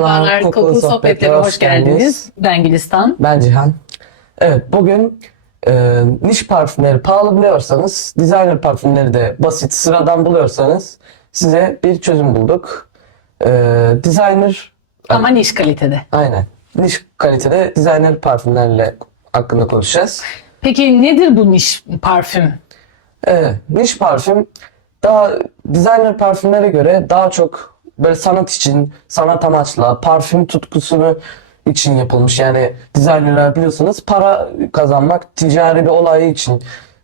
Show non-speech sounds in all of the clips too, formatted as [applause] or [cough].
Merhabalar, Kokulu Kokulu Sohbetler'e hoş geldiniz. Ben Gülistan. Ben Cihan. Evet bugün e, niş parfümleri pahalı buluyorsanız, designer parfümleri de basit sıradan buluyorsanız size bir çözüm bulduk. E, designer, Ama niş kalitede. aynen niş kalitede designer parfümlerle hakkında konuşacağız. Peki nedir bu niş parfüm? Evet, niş parfüm daha designer parfümlere göre daha çok böyle sanat için, sanat amaçla, parfüm tutkusunu için yapılmış. Yani designerlar biliyorsunuz para kazanmak ticari bir olay için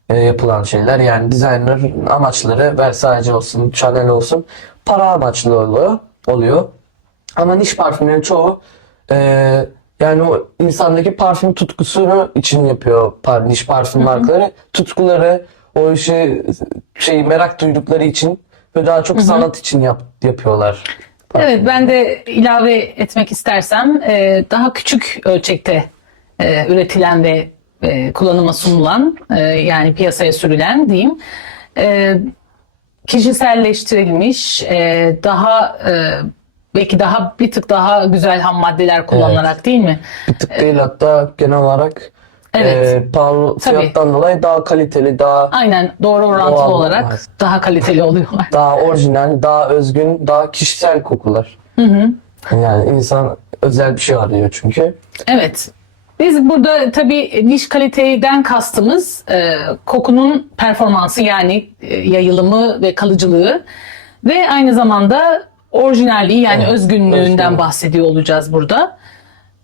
e, yapılan şeyler. Yani designer amaçları Versace olsun, Chanel olsun para amaçlı oluyor. oluyor. Ama niş parfümlerin çoğu e, yani o insandaki parfüm tutkusunu için yapıyor par, niş parfüm markaları. Tutkuları, o işi şey merak duydukları için ve daha çok sanat için yap, yapıyorlar. Evet ben de ilave etmek istersem e, daha küçük ölçekte e, üretilen ve e, kullanıma sunulan e, yani piyasaya sürülen diyeyim e, kişiselleştirilmiş e, daha e, belki daha bir tık daha güzel ham maddeler kullanılarak değil mi? Bir tık değil hatta genel olarak Evet. e, pahalı Tabii. fiyattan dolayı daha kaliteli, daha Aynen doğru orantılı Doğal olarak olmaz. daha kaliteli oluyorlar. daha orijinal, daha özgün, daha kişisel kokular. Yani insan özel bir şey arıyor çünkü. Evet. Biz burada tabii niş kaliteden kastımız e, kokunun performansı yani e, yayılımı ve kalıcılığı ve aynı zamanda orijinalliği yani Evet, özgünlüğünden özgünlük. bahsediyor olacağız burada.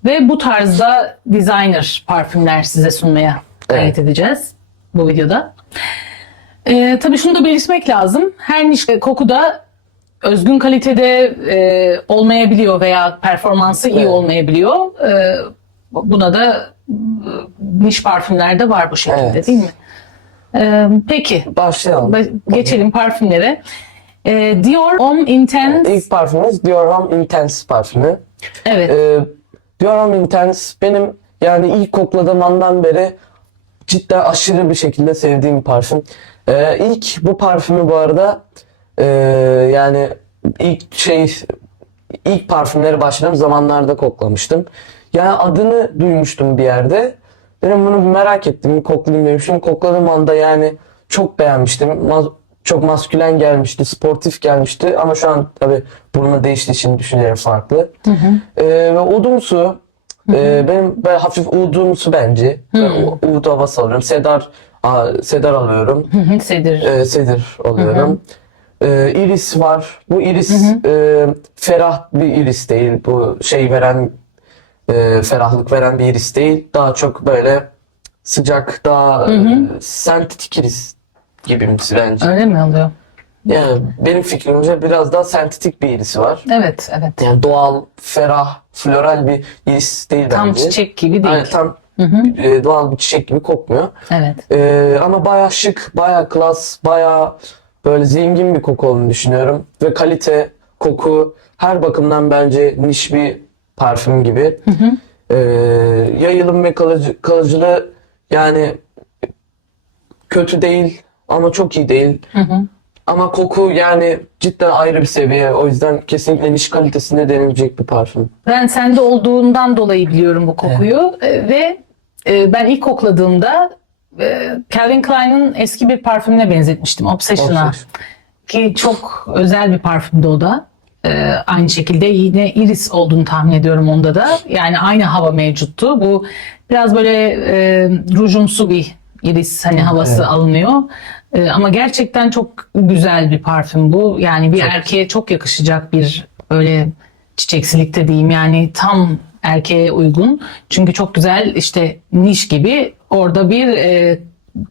Ve bu tarzda designer parfümler size sunmaya gayret edeceğiz bu videoda. E, tabii şunu da belirtmek lazım. Her niş kokuda özgün kalitede e, olmayabiliyor veya performansı iyi olmayabiliyor. E, buna da e, niş parfümlerde var bu şekilde Evet. değil mi? E, peki Başlayalım. ba- geçelim parfümlere. E, Dior Homme Intense. İlk parfümümüz Dior Homme Intense parfümü. Evet. Ee, Homme Intense benim yani ilk kokladığım andan beri cidden aşırı bir şekilde sevdiğim bir parfüm. Ee, ilk bu parfümü bu arada e, yani ilk şey ilk parfümleri başladığım zamanlarda koklamıştım. Yani adını duymuştum bir yerde. Dedim bunu merak ettim, koklayayım demiştim. Kokladığım anda yani çok beğenmiştim. Çok maskülen gelmişti, sportif gelmişti. Ama şu an tabii burnu değiştiği için düşünceleri farklı. Ee, ve udumsu, e, benim böyle hafif udumsu bence. Ben u- Uğud havası alıyorum. Sedar, aa, sedar alıyorum. Hı hı, Sedir. e, sedir alıyorum. E, iris var. Bu iris e, ferah bir iris değil. Bu şey veren e, ferahlık veren bir iris değil. Daha çok böyle sıcak, daha e, sentetik iris gibimsi bence. Öyle mi oluyor? Yani benim fikrimce biraz daha sentetik bir irisi var. Evet, evet. Yani doğal, ferah, floral bir iris değil Tam bence. çiçek gibi değil. Aynen, tam e, doğal bir çiçek gibi kokmuyor. Evet. Ee, ama baya şık, baya klas, baya böyle zengin bir koku olduğunu düşünüyorum. Ve kalite, koku her bakımdan bence niş bir parfüm gibi. Ee, yayılım ve kalıcı, kalıcılığı yani kötü değil ama çok iyi değil. Ama koku yani cidden ayrı bir seviye. O yüzden kesinlikle niş kalitesinde denilecek bir parfüm. Ben sende olduğundan dolayı biliyorum bu kokuyu E, ve e, ben ilk kokladığımda e, Calvin Klein'in eski bir parfümüne benzetmiştim Obsession'a Obsession. ki çok özel bir parfümdü o da. E, aynı şekilde yine iris olduğunu tahmin ediyorum onda da. Yani aynı hava mevcuttu. Bu biraz böyle e, rujumsu bir iris hani havası alınıyor. E, ama gerçekten çok güzel bir parfüm bu. Yani bir erkeğe çok yakışacak bir öyle çiçeksilikte diyeyim yani tam erkeğe uygun. Çünkü çok güzel işte niş gibi orada bir e,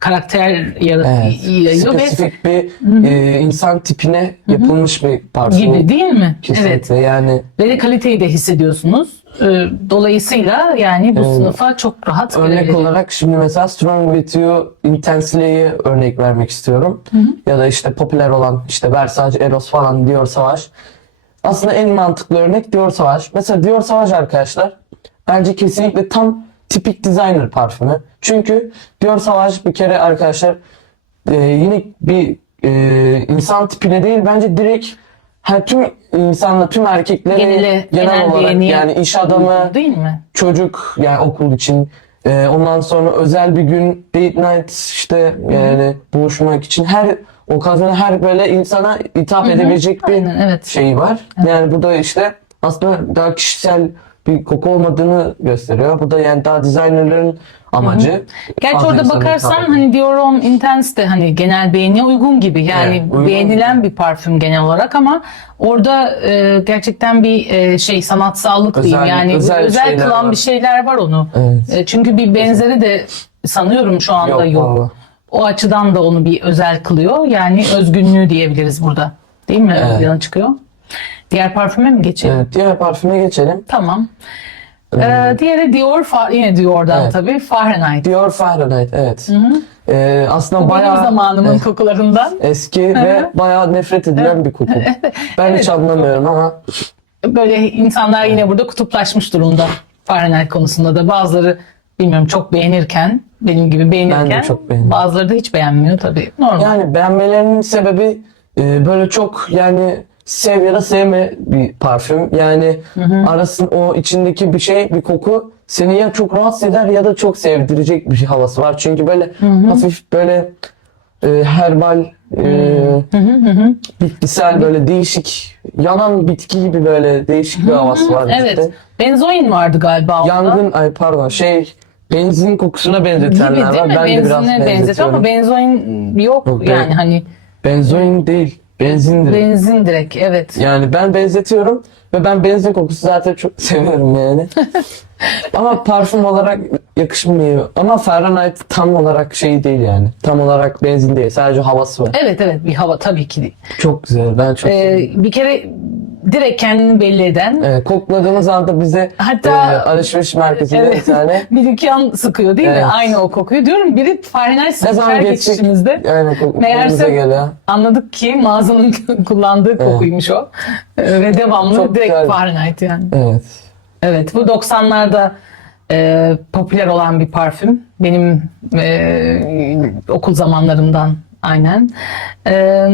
karakter yar- Evet. yayıyor ve Spesifik bir e, insan tipine yapılmış bir parfüm. gibi değil mi? Kesinlikle Evet. yani Ve de kaliteyi de hissediyorsunuz. E, Dolayısıyla yani bu sınıfa çok rahat örnek girebilir. olarak şimdi mesela Strong With You Intensely'yi örnek vermek istiyorum. Ya da işte popüler olan işte Versace, Eros falan Dior Sauvage. Aslında en mantıklı örnek Dior Sauvage. Mesela Dior Sauvage arkadaşlar bence kesinlikle tam tipik designer parfümü. Çünkü Dior Sauvage bir kere arkadaşlar e, yine bir e, insan tipine değil bence direkt her tüm insanla tüm erkekleri genel, genel olarak beğeniye yani iş adamı, Değil mi? çocuk yani okul için e, ondan sonra özel bir gün date night işte yani buluşmak için her okazyon her böyle insana hitap edebilecek bir Aynen, evet. şeyi var. Yani bu da işte aslında daha kişisel bir koku olmadığını gösteriyor. Bu da yani daha designerların amacı. Gerçi Fazla orada insana bakarsan hani Dior Homme Intense de hani genel beğeniye uygun gibi. Yani Evet, uygun. beğenilen bir parfüm genel olarak ama orada e, gerçekten bir e, şey sanatsallık Özel- diyeyim. Yani özel özel, kılan var. bir şeyler var onu. Evet. E, çünkü bir benzeri de sanıyorum şu anda Yok, yok. vallahi. O açıdan da onu bir özel kılıyor. Yani özgünlüğü diyebiliriz burada. Değil mi? Evet. Plana çıkıyor. Diğer parfüme mi geçelim? Evet, diğer parfüme geçelim. Tamam. Ee, diğeri Dior, yine Dior'dan Evet. tabii. Fahrenheit. Dior Fahrenheit evet. Ee, aslında Bu bayağı zamanımın kokularından. eski ve bayağı nefret edilen bir koku. Ben hiç anlamıyorum ama Böyle insanlar yine burada kutuplaşmış durumda. Fahrenheit konusunda da bazıları bilmiyorum çok beğenirken benim gibi beğenirken Ben de çok beğendim. bazıları da hiç beğenmiyor tabii. Normal. yani beğenmelerinin sebebi e, böyle çok yani sev ya da sevme bir parfüm. Yani arasın o içindeki bir şey bir koku seni ya çok rahatsız eder ya da çok sevdirecek bir havası var. Çünkü böyle hafif böyle e, herbal e, bitkisel böyle değişik yanan bitki gibi böyle değişik bir havası var. evet. bizde. Benzoin vardı galiba onda. Yangın ay pardon şey benzin kokusuna benzetenler var. Ben de biraz Benzine benzetiyor ama benzetiyorum. benzoin yok, Yok, yani hani Benzoin değil. Benzindir. benzin direkt evet. Yani ben benzetiyorum ve ben benzin kokusu zaten çok [laughs] seviyorum yani. [laughs] Ama parfüm olarak yakışmıyor. Ama Fahrenheit tam olarak şey değil yani. Tam olarak benzin değil. Sadece havası var. Evet evet bir hava tabii ki. değil. Çok güzel. Ben çok Ee, bir kere direkt kendini belli eden Evet, kokladığımız anda bize Hatta- e, alışveriş merkezinde Evet. bir tane [laughs] bir dükkan sıkıyor değil mi? Evet. Aynı o kokuyu. Diyorum biri Fahrenheit ne sıkıyor geçişimizde. Kokumuza Meğerse geliyor. anladık ki mağazanın [laughs] kullandığı kokuymuş o. Ee, Ve devamlı Çok direkt güzel. Fahrenheit yani. Evet. Evet bu 90'larda e, popüler olan bir parfüm. Benim e, okul zamanlarımdan aynen. E,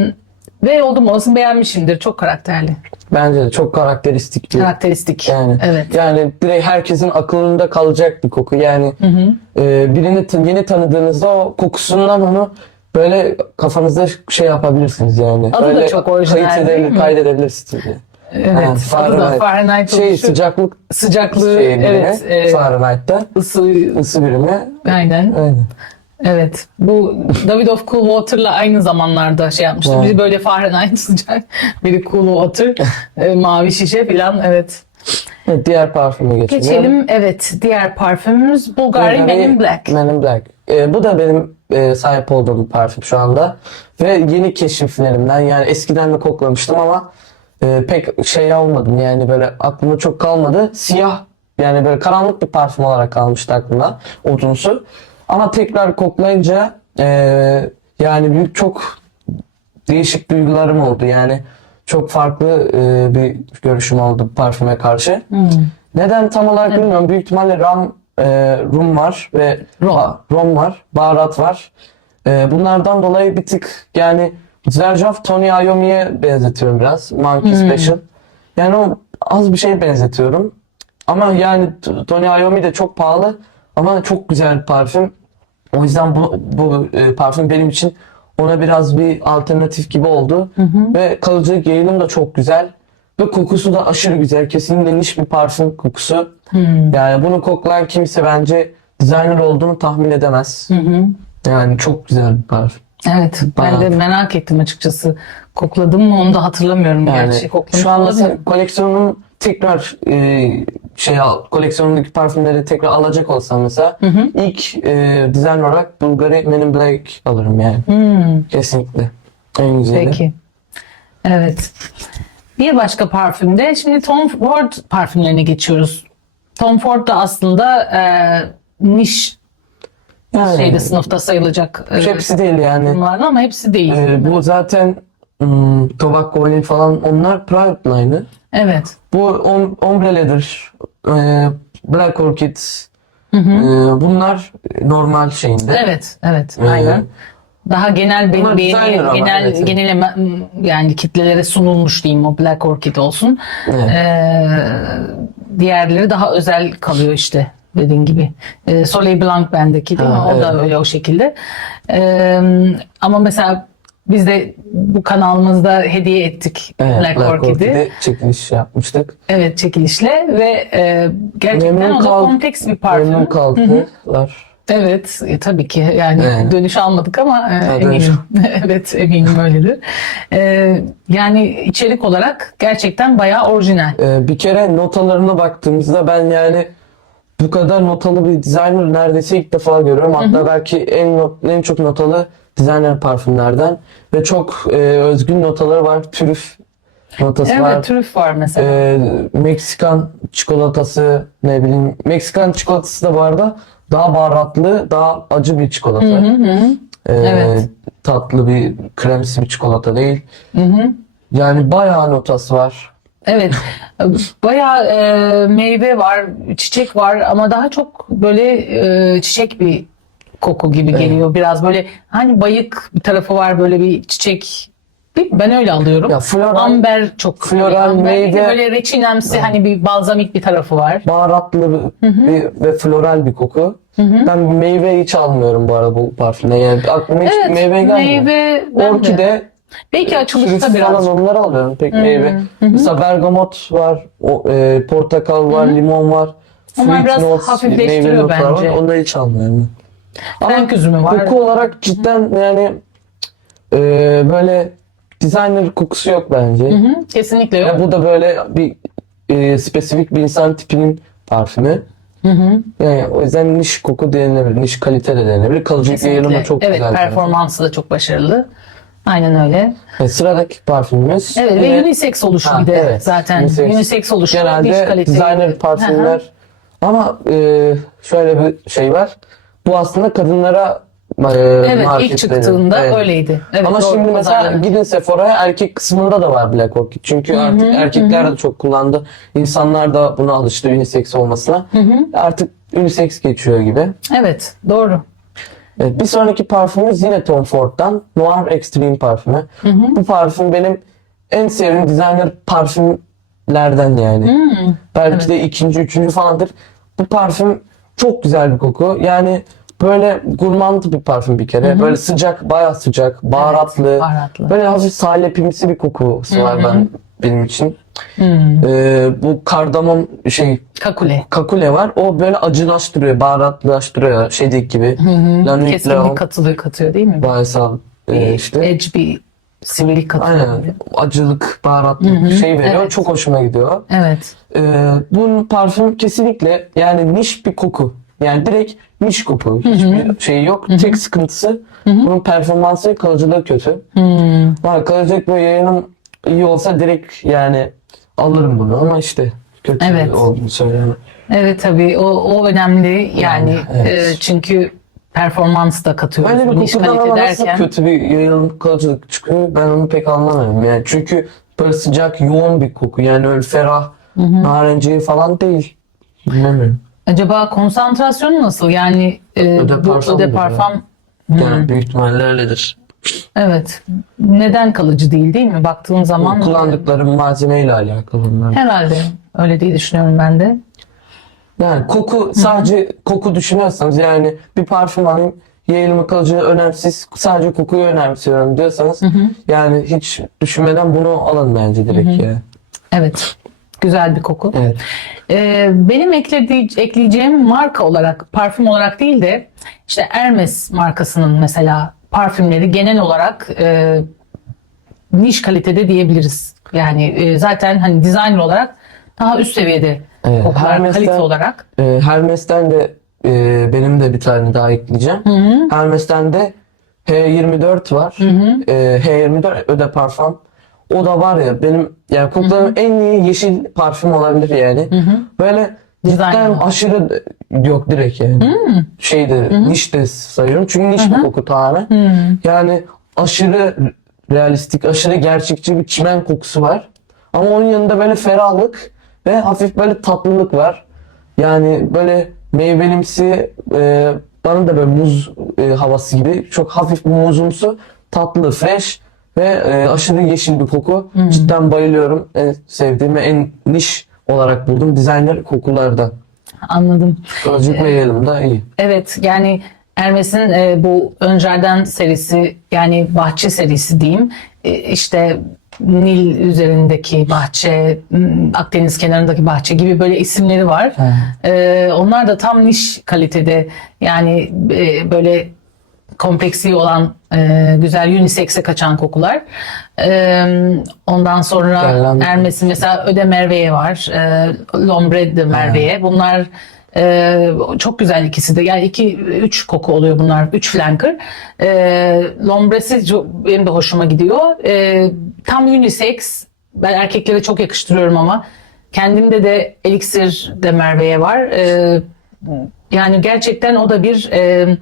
ve oldum olsun beğenmişimdir. Çok karakterli. Bence de çok karakteristik bir Karakteristik. Yani Evet. yani direkt herkesin akılında kalacak bir koku. Yani e, birini tan- yeni tanıdığınızda o kokusundan onu böyle kafanızda şey yapabilirsiniz yani. Adı da Öyle çok orijinal kayıt değil edebilir- mi? Kaydedebilirsiniz. yani. Evet. Adı da Fahrenheit Şey oluşu. sıcaklık sıcaklığı şey birimi, evet. E, Fahrenheit'ta ısı, ısı birimi. aynen. Aynen. Evet. Bu David of Cool Water'la aynı zamanlarda şey yapmıştı. Evet. Biri böyle Fahrenheit sıcak, [laughs] biri Cool Water, e, mavi şişe filan. Evet. Evet, diğer parfüme geçelim. Geçelim. Evet. Diğer parfümümüz Bulgari Men in Black. Men in Black. E, bu da benim e, sahip olduğum bir parfüm şu anda. Ve yeni keşiflerimden yani eskiden de koklamıştım ama e, pek şey olmadım yani böyle aklımda çok kalmadı. Siyah yani böyle karanlık bir parfüm olarak kalmıştı aklımda odunsu. Ama tekrar koklayınca e, yani büyük çok değişik duygularım oldu yani çok farklı e, bir görüşüm oldu parfüme karşı. Neden tam olarak bilmiyorum. Büyük ihtimalle ram, e, rum var ve Rom. rom var, baharat var. E, bunlardan dolayı bir tık yani Zerjoff Tony Iommi'ye benzetiyorum biraz. Monkey Special. Yani o az bir şey benzetiyorum. Ama yani Tony Iommi de çok pahalı ama çok güzel bir parfüm. O yüzden bu, bu e, parfüm benim için ona biraz bir alternatif gibi oldu. Ve kalıcı yayılım da çok güzel. Ve kokusu da aşırı güzel. Kesinlikle niş bir parfüm kokusu. Yani bunu koklayan kimse bence designer olduğunu tahmin edemez. Yani çok güzel bir parfüm. Evet. Ben de merak ettim açıkçası. Kokladım mı onu da hatırlamıyorum Yani gerçi. Koklamış şu an mesela koleksiyonum tekrar e, şey al, koleksiyonumdaki parfümleri tekrar alacak olsam mesela ilk e, design olarak Bulgari Men in Black alırım yani. Hmm, Kesinlikle. En güzeli. peki. Evet. Bir başka parfümde şimdi Tom Ford parfümlerine geçiyoruz. Tom Ford da aslında e, niş Yani, şeyde sınıfta sayılacak e, hepsi değil yani. ama hepsi değil. E, bu zaten hmm, Tobacco Oil falan onlar private line'ı. Evet. Bu om, Ombre Leather, e, Black Orchid e, bunlar normal şeyinde. Evet. Evet. E, Aynen. Daha genel bir, bir ama, genel evet, genel yani kitlelere sunulmuş diyeyim o Black Orchid olsun. Evet. Ee, diğerleri daha özel kalıyor işte dediğin gibi. Ee, Soleil Blanc bendeki değil Ha, mi? O da evet. öyle o şekilde. Ee, ama mesela biz de bu kanalımızda hediye ettik Evet, Black, Black Orchid'i. Orchid'i çekiliş yapmıştık. Evet çekilişle ve e, gerçekten Memnun o da kal- kompleks bir parfüm. Memnun kaldılar. Evet, e, tabii ki yani Evet. dönüş almadık ama e, dönüş. eminim. [laughs] evet, eminim öyledir. E, yani içerik olarak gerçekten bayağı orijinal. Ee, bir kere notalarına baktığımızda ben yani bu kadar notalı bir designer neredeyse ilk defa görüyorum. Hatta belki en en çok notalı designer parfümlerden ve çok e, özgün notaları var. Trüf notası Evet, var. trüf var mesela. Ee, Meksikan çikolatası ne bileyim Meksikan çikolatası da bu arada daha baharatlı, daha acı bir çikolata. Hı hı. Ee, Evet. Tatlı bir kremsi bir çikolata değil. Hı hı. Yani bayağı notası var. Evet, [laughs] bayağı e, meyve var, çiçek var ama daha çok böyle e, çiçek bir koku gibi Evet. geliyor. Biraz böyle hani bayık bir tarafı var böyle bir çiçek. Ben öyle alıyorum. Ya floral- Amber çok floral meyve- böyle reçinemsi hani bir balzamik bir tarafı var. Baharatlı bir, bir- ve floral bir koku. Ben meyve hiç almıyorum bu arada bu parfümde. Yani aklıma hiç Evet, meyve gelmiyor. meyve de. Orkide, Belki açılışta sürüs biraz. falan onları alıyorum. Pek meyve. Mesela bergamot var, o, e, portakal var, limon var. Onlar biraz notes, hafifleştiriyor bence. Var. Onları hiç almıyorum. Frank üzümü var. Koku olarak cidden yani e, böyle designer kokusu yok bence. Hı hı, kesinlikle yok. Ya bu da böyle bir e, spesifik bir insan tipinin parfümü. Hı hı, Yani o yüzden niş koku denilebilir, niş kalite de denilebilir. Kalıcılık yayılımı çok evet, güzel. performansı da çok başarılı. Aynen öyle. E, sıradaki parfümümüz. Evet ve yine unisex oluşu Ha, bir de evet, zaten. unisex. Unisex, oluşu. genelde kaliteli. designer parfümler. Ama e, şöyle bir şey var. Bu aslında kadınlara e, Evet ilk çıktığında Evet. öyleydi. Evet, Ama doğru, şimdi mesela pazarlanıyor. gidin Sephora'ya erkek kısmında da var Black Orchid. Çünkü artık erkekler de çok kullandı. İnsanlar da buna alıştı unisex olmasına. Artık unisex geçiyor gibi. Evet doğru. Evet, bir sonraki parfümümüz yine Tom Ford'dan Noir Extreme parfümü. Bu parfüm benim en sevdiğim designer parfümlerden yani. Belki de ikinci, üçüncü falandır. Bu parfüm çok güzel bir koku. Yani böyle gurmand bir parfüm bir kere. Böyle sıcak, bayağı sıcak, baharatlı. baharatlı. Böyle hafif salepimsi bir kokusu var ben benim için. Hmm. Ee, bu kardamom şey Kakule. kakule var. O böyle acılaştırıyor, baharatlaştırıyor şeydeki gibi. Kesinlikle Blanc, katılıyor katıyor değil mi? Baysal e, işte. Edge bir sivillik katıyor. Aynen. Acılık, baharatlı şey veriyor. evet. Çok hoşuma gidiyor. Evet. Ee, bunun parfüm kesinlikle yani niş bir koku. Yani direkt niş koku. Hiçbir şey yok. Tek sıkıntısı bunun performansı ve kalıcılığı kötü. Ha, kalacak böyle yayınım iyi olsa direkt yani alırım bunu ama işte kötü Evet. olduğunu söyleyemem. Evet tabii o, o önemli yani evet. e, çünkü performans da katıyoruz. Böyle bu bir kokudan derken. kötü bir yayılım kalıcılık çıkıyor ben onu pek anlamıyorum. Yani çünkü böyle sıcak yoğun bir koku yani öyle ferah narenciye falan değil. Bilmiyorum. Acaba konsantrasyonu nasıl? Yani e, Öde bu parfüm öde gibi. Yani büyük ihtimalle öyledir. evet. Neden kalıcı değil değil mi? Baktığın zaman Kullandıkları malzemeyle alakalı bunlar. herhalde öyle diye düşünüyorum ben de. Yani koku sadece koku düşünüyorsanız yani bir parfüm alayım yayılımı kalıcılığı önemsiz sadece kokuyu önemsiyorum diyorsanız yani hiç düşünmeden bunu alın bence direkt ya. Evet. Güzel bir koku. Evet. Ee, benim ekledi- ekleyeceğim marka olarak, parfüm olarak değil de işte Hermes markasının mesela parfümleri genel olarak e, niş kalitede diyebiliriz. Yani e, zaten hani designer olarak daha üst seviyede Evet, kokular Hermes'ten- kalite olarak. Ee, Hermes'ten de e, benim de bir tane daha ekleyeceğim. Hermes'ten de H24 var. Ee, H24 Öde Parfum. O da var ya benim yani kokladığım en iyi yeşil parfüm olabilir yani. Böyle cidden Design. aşırı yok direkt yani. Şeyde niş de sayıyorum. Çünkü niş bir koku tamamen. Yani aşırı realistik, aşırı gerçekçi bir çimen kokusu var. Ama onun yanında böyle ferahlık ve hafif böyle tatlılık var. Yani böyle meyvenimsi, e, bana da böyle muz e, havası gibi çok hafif muzumsu, tatlı, fresh ve e, aşırı yeşil bir koku. Cidden bayılıyorum. En sevdiğim ve en niş olarak buldum designer kokulardan. Anladım. Gözlük ve yayılım da iyi. Evet yani Hermes'in e, bu Öncer'den serisi yani bahçe serisi diyeyim. E, işte Nil üzerindeki bahçe, Akdeniz kenarındaki bahçe gibi böyle isimleri var. E, onlar da tam niş kalitede yani e, böyle kompleksi olan e, güzel unisex'e kaçan kokular. E, ondan sonra Gerlando. Hermes'in mesela Öde Merve'ye var. E, L'Ombre de Merve'ye. Bunlar e, çok güzel ikisi de. Yani iki, üç koku oluyor bunlar. Üç flanker. E, L'Ombre'si çok, benim de hoşuma gidiyor. E, tam unisex. Ben erkeklere çok yakıştırıyorum ama. Kendimde de Elixir de Merve'ye var. E, yani gerçekten o da bir e,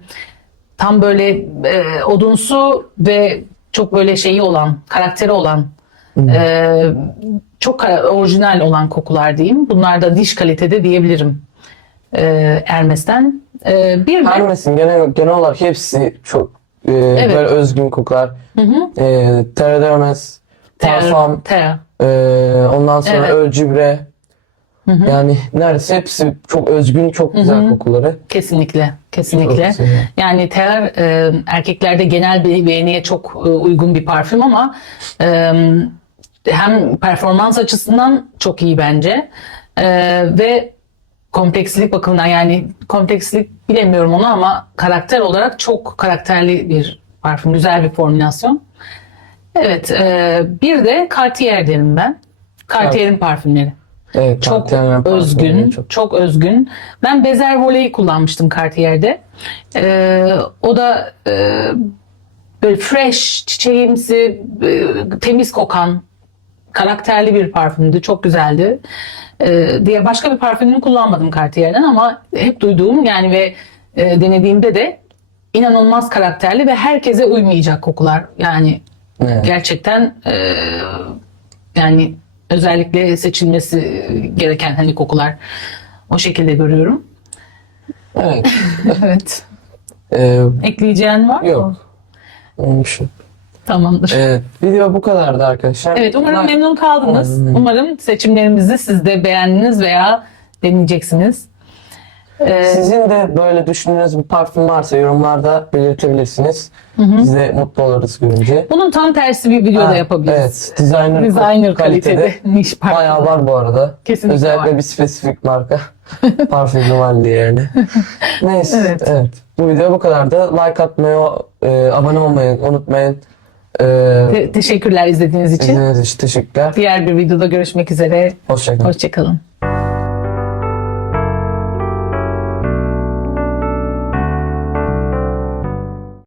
tam böyle e, odunsu ve çok böyle şeyi olan, karakteri olan, e, çok orijinal olan kokular diyeyim. Bunlar da diş kalitede diyebilirim e, Hermes'ten. E, bir Hermes'in genel, genel olarak hepsi çok e, böyle özgün kokular. E, Terra Dermes, Parfum, Terra. e, ondan sonra Evet. Ölcibre. Yani neredeyse hepsi çok özgün, çok güzel kokuları. Kesinlikle, kesinlikle. Çok güzel. Yani ter e, erkeklerde genel bir beğeniye çok e, uygun bir parfüm ama e, hem performans açısından çok iyi bence E, ve komplekslik bakımından yani komplekslik bilemiyorum onu ama karakter olarak çok karakterli bir parfüm, güzel bir formülasyon. Evet, e, bir de Cartier derim ben. Cartier'in parfümleri. Evet, Çok özgün, çok- çok. özgün. Ben Bezer Vole'yi kullanmıştım Cartier'de. Ee, o da e, böyle fresh, çiçeğimsi, e, temiz kokan, karakterli bir parfümdü. Çok güzeldi. Ee, diye başka bir parfümünü kullanmadım Cartier'den ama hep duyduğum yani ve e, denediğimde de inanılmaz karakterli ve herkese uymayacak kokular. Yani Evet. gerçekten e, yani özellikle seçilmesi gereken hani kokular o şekilde görüyorum. Evet. [laughs] Evet. e, Ekleyeceğin var mı? yok. Olmuşum. Tamamdır. Evet, video bu kadardı arkadaşlar. Evet umarım Like- memnun kaldınız. Umarım seçimlerimizi siz de beğendiniz veya deneyeceksiniz. Ee, Sizin de böyle düşündüğünüz bir parfüm varsa yorumlarda belirtebilirsiniz. Biz de mutlu oluruz görünce. bunun tam tersi bir video da yapabiliriz. Evet, designer, Designer kalitede. kalitede [laughs] niş parfüm. Bayağı var bu arada. Kesinlikle Özellikle var. bir spesifik marka. [laughs] Parfümlü var yani. [laughs] Neyse. Evet. Evet. Bu video bu kadardı. Like atmayı, e, abone olmayı unutmayın. E, Te- teşekkürler izlediğiniz için. izlediğiniz için teşekkürler. Diğer bir videoda görüşmek üzere. Hoşçakalın. Hoşçakalın.